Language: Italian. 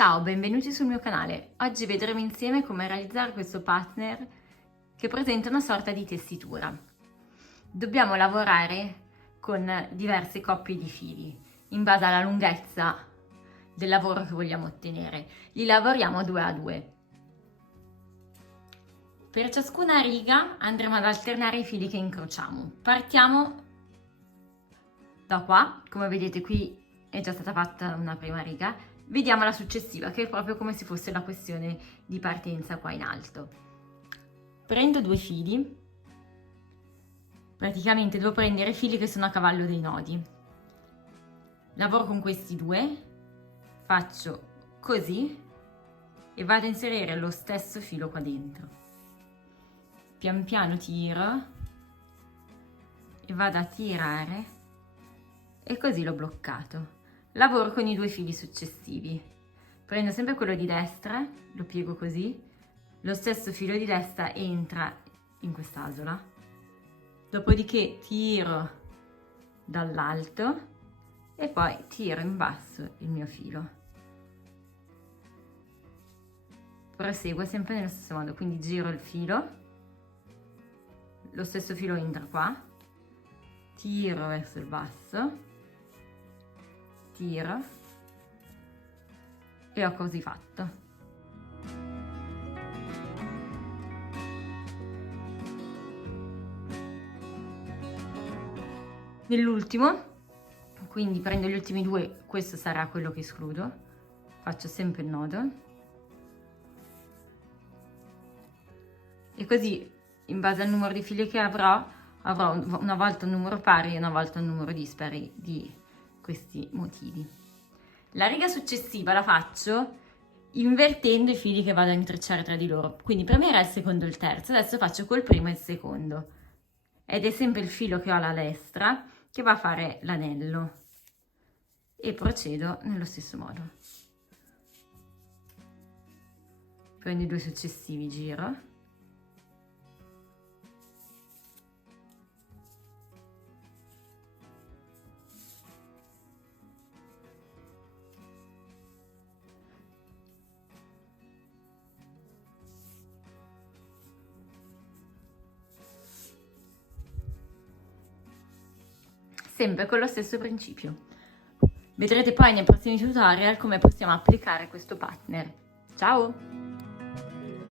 Ciao, benvenuti sul mio canale. Oggi vedremo insieme come realizzare questo partner che presenta una sorta di tessitura. Dobbiamo lavorare con diverse coppie di fili in base alla lunghezza del lavoro che vogliamo ottenere. Li lavoriamo 2 a 2. Per ciascuna riga andremo ad alternare i fili che incrociamo. Partiamo da qua, come vedete qui è già stata fatta una prima riga. Vediamo la successiva, che è proprio come se fosse la questione di partenza qua in alto. Prendo 2 fili, praticamente devo prendere fili che sono a cavallo dei nodi. Lavoro con questi 2, faccio così e vado a inserire lo stesso filo qua dentro. Pian piano tiro e vado a tirare e così l'ho bloccato. Lavoro con i 2 fili successivi. Prendo sempre quello di destra, lo piego così, lo stesso filo di destra entra in quest'asola, dopodiché tiro dall'alto e poi tiro in basso il mio filo. Proseguo sempre nello stesso modo, quindi giro il filo, lo stesso filo entra qua, tiro verso il basso, tiro e ho così fatto. Nell'ultimo, quindi prendo gli ultimi 2, questo sarà quello che escludo, faccio sempre il nodo e così in base al numero di fili che avrò una volta un numero pari e una volta un numero dispari di questi motivi. La riga successiva la faccio invertendo i fili che vado a intrecciare tra di loro, quindi prima era il secondo e il terzo, adesso faccio col primo e il secondo ed è sempre il filo che ho alla destra che va a fare l'anello e procedo nello stesso modo. Prendo i 2 successivi, giro sempre con lo stesso principio. Vedrete poi nei prossimi tutorial come possiamo applicare questo partner. Ciao!